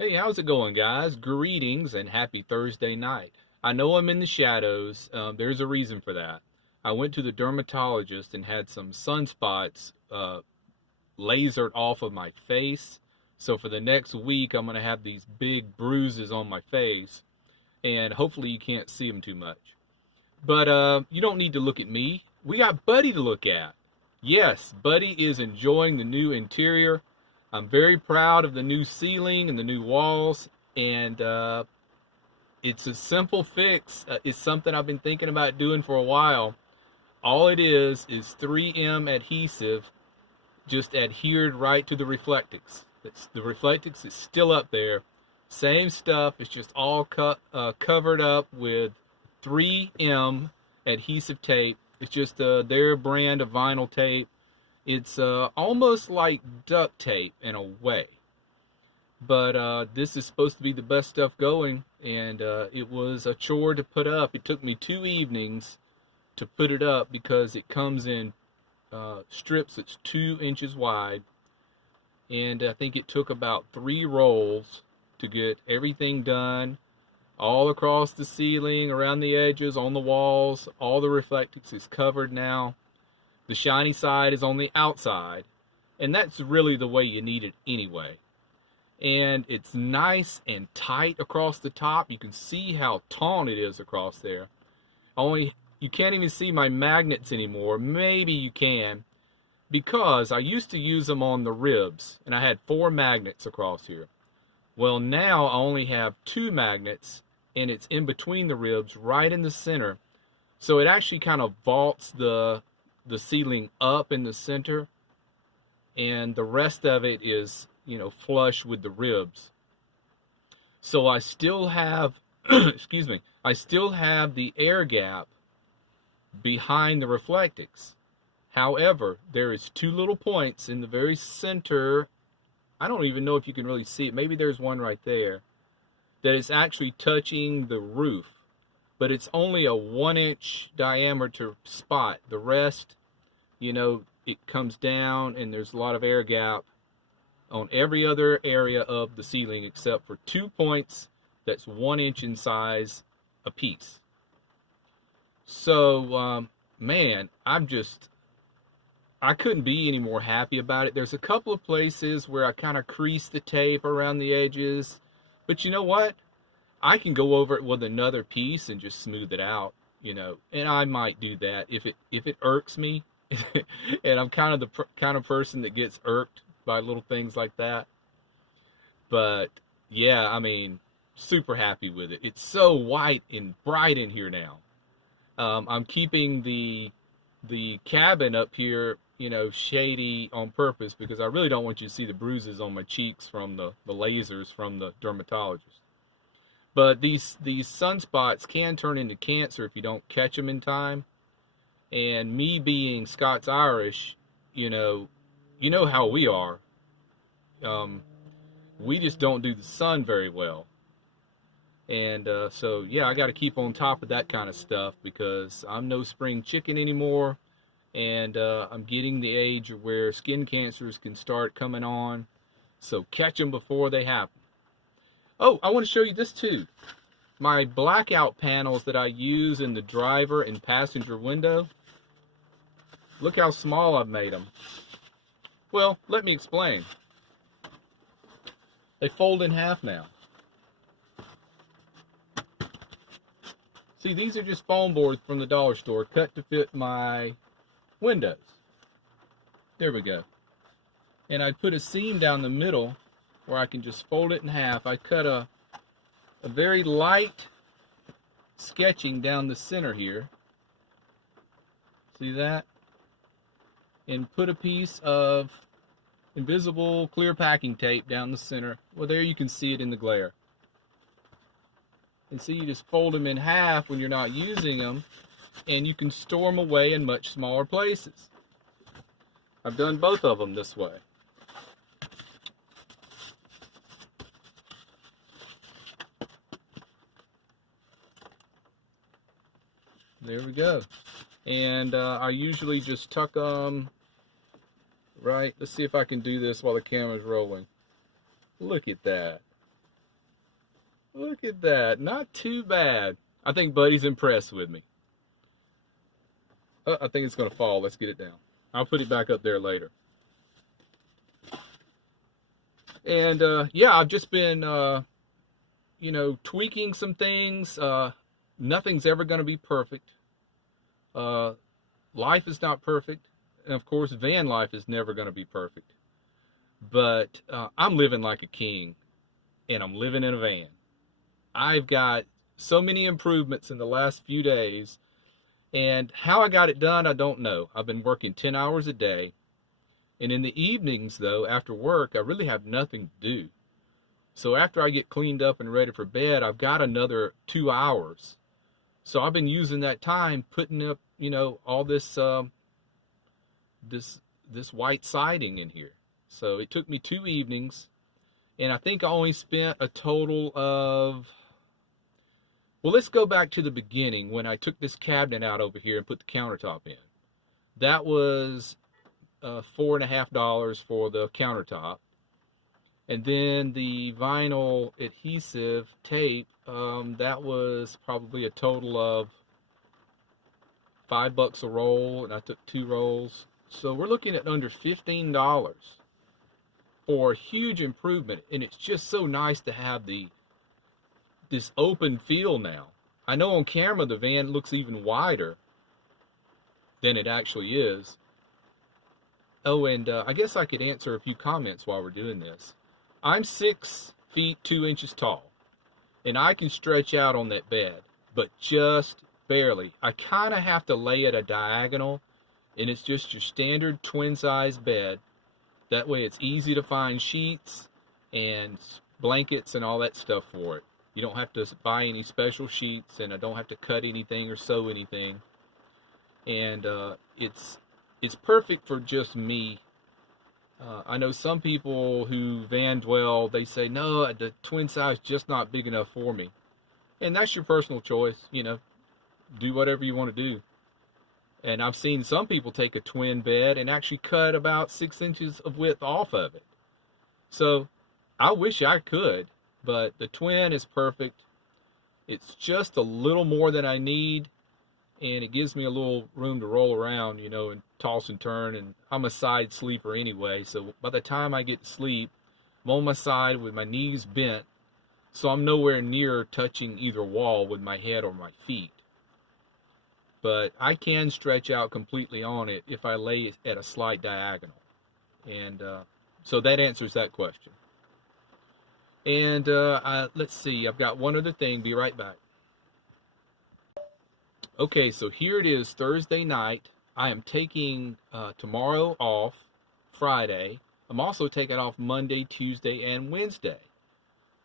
Hey, how's it going, guys? Greetings and happy Thursday night. I know I'm in the shadows. There's a reason for that. I went to the dermatologist and had some sunspots lasered off of my face. So for the next week, I'm going to have these big bruises on my face, and hopefully you can't see them too much. But you don't need to look at me. We got Buddy to look at. Yes, Buddy is enjoying the new interior. I'm very proud of the new ceiling and the new walls, and it's a simple fix. It's something I've been thinking about doing for a while. All it is 3M adhesive just adhered right to the Reflectix. The Reflectix is still up there. Same stuff. It's just all covered up with 3M adhesive tape. It's just their brand of vinyl tape. It's almost like duct tape in a way. But this is supposed to be the best stuff going, and it was a chore to put up. It took me 2 evenings to put it up because it comes in strips that's 2 inches wide, and I think it took about 3 rolls to get everything done, all across the ceiling, around the edges, on the walls. All the Reflectix is covered now. The shiny side is on the outside, and that's really the way you need it anyway. And it's nice and tight across the top. You can see how taut it is across there. Only you can't even see my magnets anymore. Maybe you can, because I used to use them on the ribs, and I had 4 magnets across here. Well, now I only have 2 magnets, and it's in between the ribs, right in the center. So it actually kind of vaults the ceiling up in the center, and the rest of it is, flush with the ribs. So I still have, excuse me, I still have the air gap behind the Reflectix. However, there is 2 little points in the very center. I don't even know if you can really see it. Maybe there's one right there that is actually touching the roof, but it's only a 1-inch diameter spot. The rest, it comes down, and there's a lot of air gap on every other area of the ceiling except for 2 points that's 1 inch in size apiece. So, man, I couldn't be any more happy about it. There's a couple of places where I kind of crease the tape around the edges, but you know what? I can go over it with another piece and just smooth it out, and I might do that if it irks me. And I'm kind of the kind of person that gets irked by little things like that. But yeah, super happy with it. It's so white and bright in here now. I'm keeping the cabin up here, shady on purpose, because I really don't want you to see the bruises on my cheeks from the lasers from the dermatologist. But these sunspots can turn into cancer if you don't catch them in time. And me being Scots Irish, you know how we are. We just don't do the sun very well. And so, yeah, I got to keep on top of that kind of stuff because I'm no spring chicken anymore. And I'm getting the age where skin cancers can start coming on. So catch them before they happen. Oh, I want to show you this too. My blackout panels that I use in the driver and passenger window. Look how small I've made them. Well, let me explain. They fold in half now. See, these are just foam boards from the dollar store, cut to fit my windows. There we go. And I put a seam down the middle where I can just fold it in half. I cut a very light sketching down the center here. See that? And put a piece of invisible clear packing tape down the center. Well, there you can see it in the glare. And see, you just fold them in half when you're not using them, and you can store them away in much smaller places. I've done both of them this way. There we go. And I usually just tuck them right. Let's see if I can do this while the camera's rolling. Look at that. Look at that. Not too bad. I think Buddy's impressed with me. I think it's going to fall. Let's get it down. I'll put it back up there later. And yeah, I've just been, tweaking some things. Nothing's ever going to be perfect. Life is not perfect. And of course, van life is never going to be perfect. But I'm living like a king, and I'm living in a van. I've got so many improvements in the last few days, and how I got it done, I don't know. I've been working 10 hours a day, and in the evenings, though, after work, I really have nothing to do. So after I get cleaned up and ready for bed, I've got another 2 hours. So I've been using that time putting up, all this this white siding in here. So it took me 2 evenings, and I think I only spent a total of, well, let's go back to the beginning when I took this cabinet out over here and put the countertop in. That was $4.50 for the countertop. And then the vinyl adhesive tape, that was probably a total of $5 a roll, and I took 2 rolls. So we're looking at under $15 for a huge improvement, and it's just so nice to have this open feel now. I know on camera the van looks even wider than it actually is. Oh, and I guess I could answer a few comments while we're doing this. I'm 6 feet 2 inches tall, and I can stretch out on that bed, but just barely. I kind of have to lay at a diagonal, and it's just your standard twin size bed. That way it's easy to find sheets and blankets and all that stuff for it. You don't have to buy any special sheets, and I don't have to cut anything or sew anything. And it's perfect for just me. I know some people who van dwell, they say, no, the twin size just not big enough for me. And that's your personal choice, do whatever you want to do. And I've seen some people take a twin bed and actually cut about 6 inches of width off of it. So I wish I could, but the twin is perfect. It's just a little more than I need, and it gives me a little room to roll around, and toss and turn. And I'm a side sleeper anyway, so by the time I get to sleep, I'm on my side with my knees bent, so I'm nowhere near touching either wall with my head or my feet. But I can stretch out completely on it if I lay it at a slight diagonal. And so that answers that question. And let's see, I've got one other thing. Be right back. Okay, so here it is, Thursday night. I am taking tomorrow off, Friday. I'm also taking off Monday, Tuesday, and Wednesday.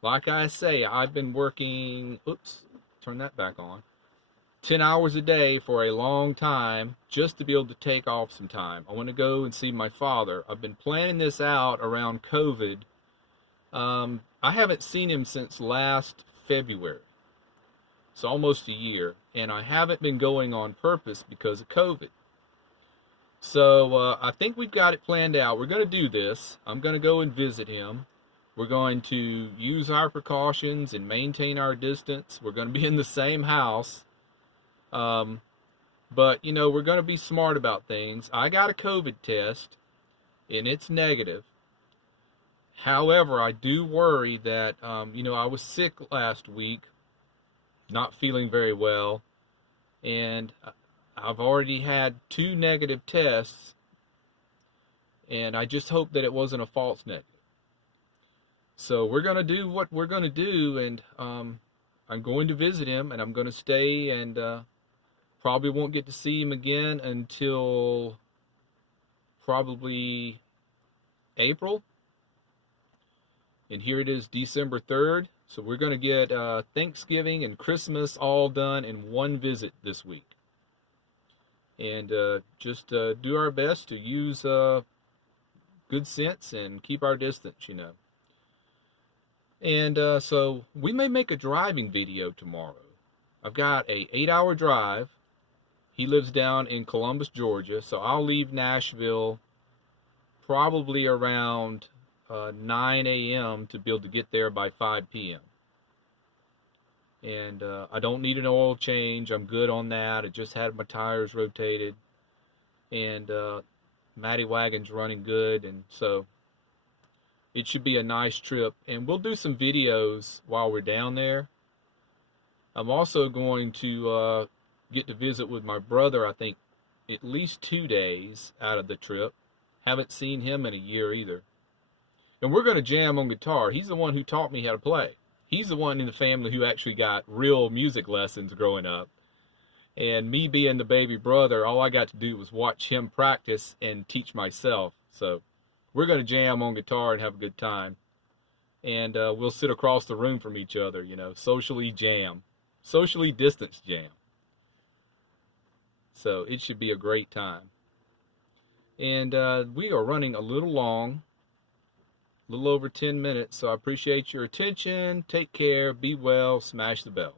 Like I say, I've been working, turn that back on, 10 hours a day for a long time just to be able to take off some time. I want to go and see my father. I've been planning this out around COVID. I haven't seen him since last February. It's almost a year, and I haven't been going on purpose because of COVID. So I think we've got it planned out. We're going to do this. I'm going to go and visit him. We're going to use our precautions and maintain our distance. We're going to be in the same house. But, we're going to be smart about things. I got a COVID test, and it's negative. However, I do worry that, I was sick last week, not feeling very well, and I've already had 2 negative tests, and I just hope that it wasn't a false negative. So we're going to do what we're going to do, and I'm going to visit him, and I'm going to stay, and probably won't get to see him again until probably April. And here it is, December 3rd. So we're going to get Thanksgiving and Christmas all done in one visit this week. And just do our best to use good sense and keep our distance, And so we may make a driving video tomorrow. I've got a 8-hour drive. He lives down in Columbus, Georgia, so I'll leave Nashville probably around 9 a.m. to be able to get there by 5 p.m. And I don't need an oil change. I'm good on that. I just had my tires rotated, and Matty Wagon's running good, and so it should be a nice trip. And we'll do some videos while we're down there. I'm also going to get to visit with my brother, I think, at least 2 days out of the trip. Haven't seen him in a year either. And we're going to jam on guitar. He's the one who taught me how to play. He's the one in the family who actually got real music lessons growing up. And me being the baby brother, all I got to do was watch him practice and teach myself. So we're going to jam on guitar and have a good time. And we'll sit across the room from each other, you know, socially jam. Socially distanced jam. So it should be a great time. And we are running a little long. A little over 10 minutes, so I appreciate your attention. Take care, be well, smash the bell.